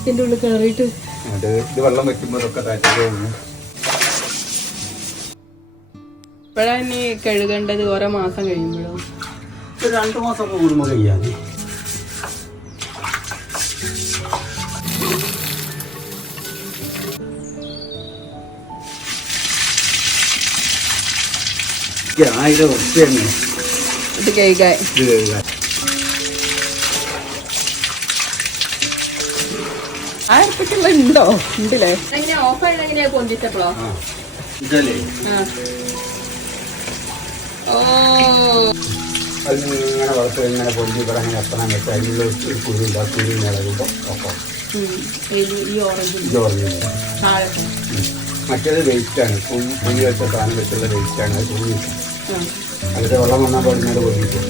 ഇതിന്റെ ഉള്ളിൽ കയറിയിട്ട് ഇത് വെള്ളം വെക്കുമ്പോഴൊക്കെ താല്പര്യം. ഇപ്പഴാ ഇനി കഴുകേണ്ടത്? ഓരോ മാസം കഴിയുമ്പോഴോ? 2 മാസം കൂടുമ്പോൾ കഴിയാതെ. ₹1000 ഇത് കഴുകാൻ. ഇത് കഴുകാൻ. 1000 ഉണ്ടോ? ഉണ്ടല്ലേ? എങ്ങനെയാ ഓഫ് ആയിട്ട് എങ്ങനെയാ പൊന്തിച്ചപ്പോഴോ? ഇതല്ലേ അതിങ്ങനെ വളർത്ത് ഇങ്ങനെ പൊന്തി ഇവിടെ അങ്ങനെ എത്തണം വെച്ചാൽ അതിനുള്ള കുരുണ്ട്. ആ കുരു ഇളകുമ്പോൾ ഒപ്പം ഈ ഓറഞ്ച് മറ്റേത് വെയിറ്റാണ്. പൊങ്ങി വെച്ച സാധനം വെച്ചുള്ള വെയിറ്റാണ്. അത് പൊങ്ങി അതിൻ്റെ വെള്ളം വന്നാൽ പാടുന്നത് പൊങ്ങിയിട്ട്